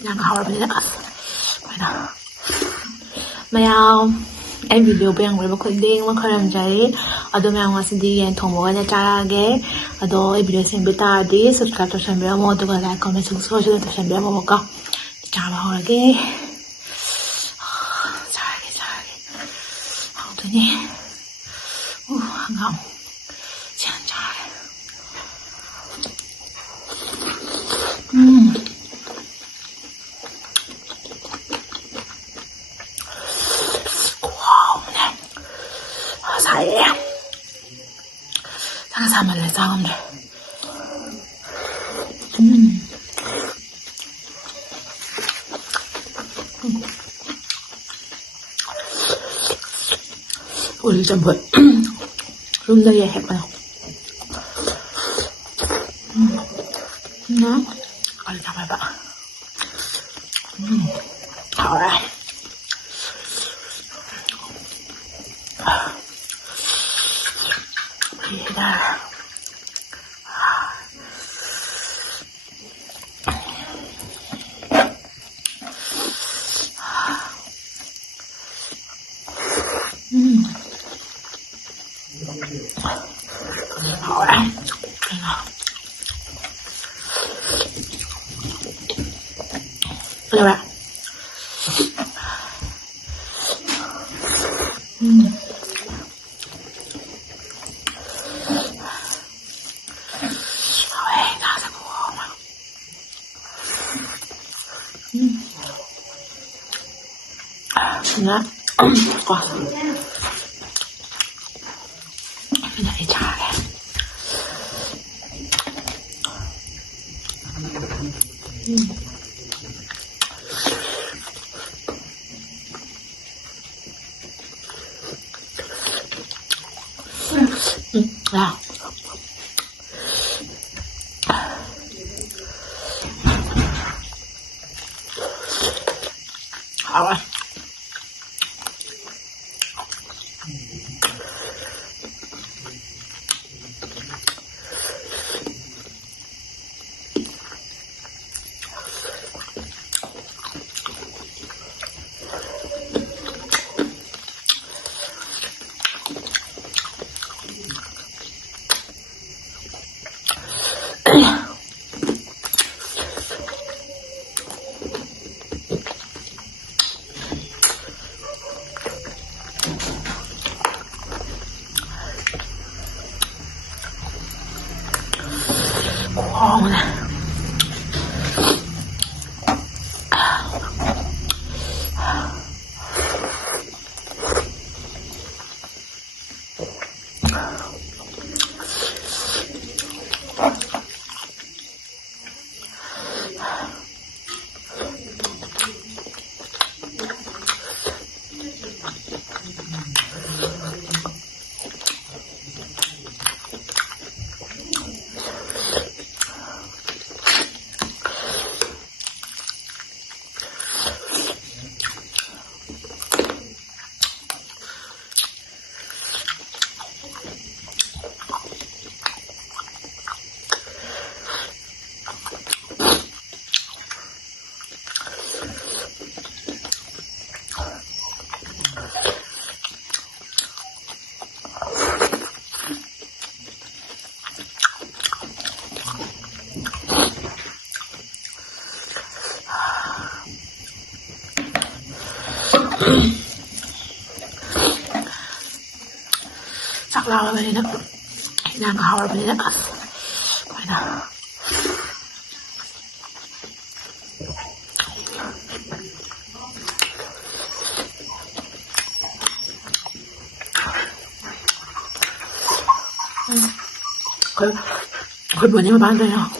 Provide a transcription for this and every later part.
그냥 가을비에 갔어. Mèo em video bên người một khuyên đinh mà khơi làm cháy ở đâu mèo xin đi en thùng một cái cha ghé ở đâu em video xem beta đi subscribe cho xem video một cái like comment xuống số cho xem video một câu chào mọi người ghé 잘하게 하더니 한강 잘해 사이에 상사말래 싸움들 우리 좀 뭐 룸다리에 해봐요 나 빨리 잡아봐 알아 기다려 그래 왜? 왜 나서 구워? 그냥 와 그냥 이 잘해. 야. 알아. 고마워네. Chắc là bên này nữa đang có hào bên này nữa vậy nào cái bữa nay mà bán đây nào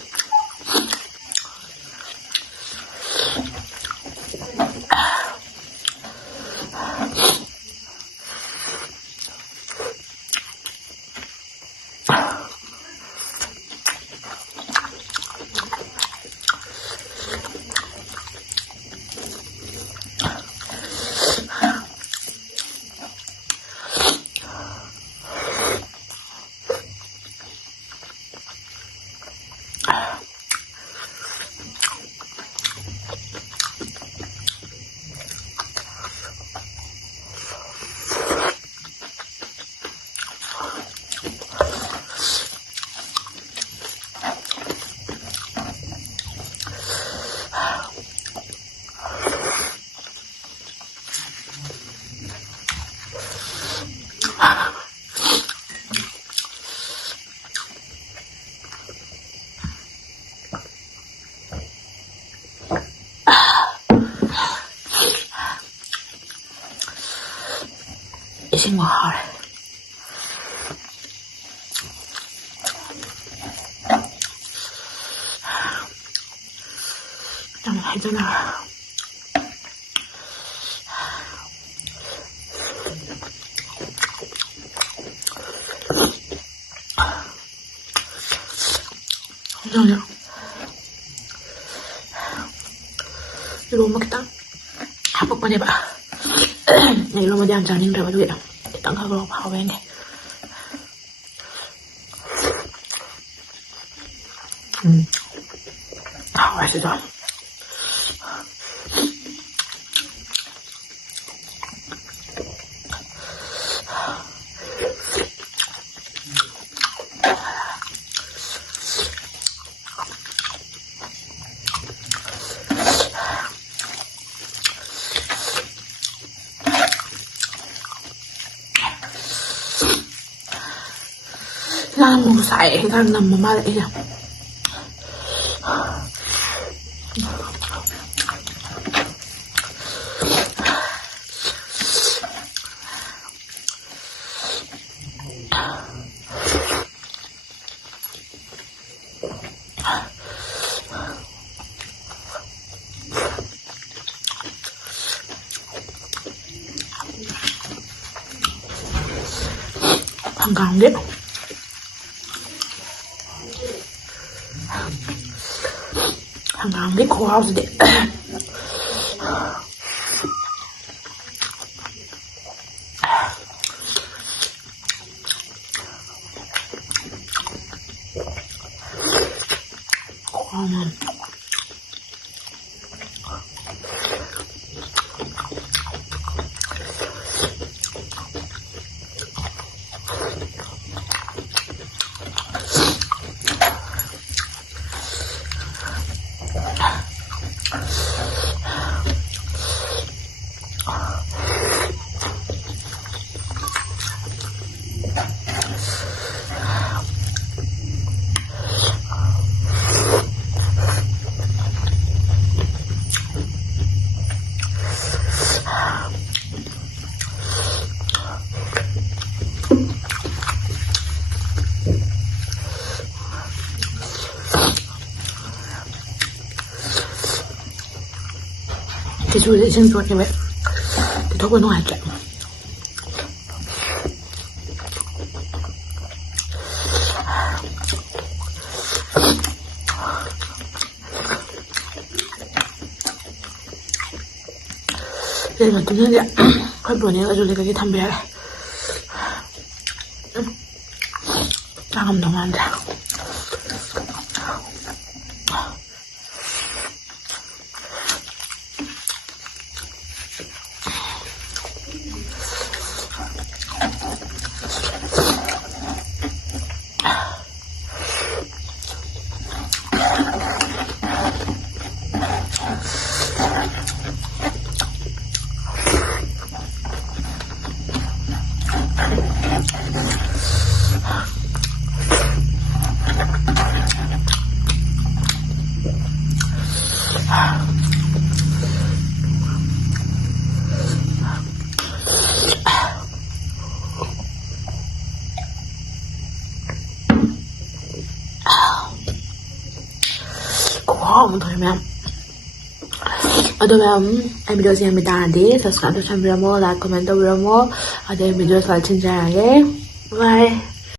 해잖아. 잠시만요. 이거 못 먹겠다. 한 번만 해봐. 이거 뭐 대한 잔인 그래 가지고 일단 가보러 가보겠네. 맛있어. Làm một sải đang nằm mà ma lại kìa. 한가운데 한가운데 고아우스 돼. 고아우는 cái chui dậy chân chuột như vậy thì thôi bên ngoài chạy. Đây là tôi nhất ạ. Hết buổi này là du lịch cái thăm bé này. Đang cầm đồng ăn ra. Không thôi mẹ. Ada em video yang tadi subscribe channel Biramo, like comment Biramo. Ada video soal cinta ya. Bye.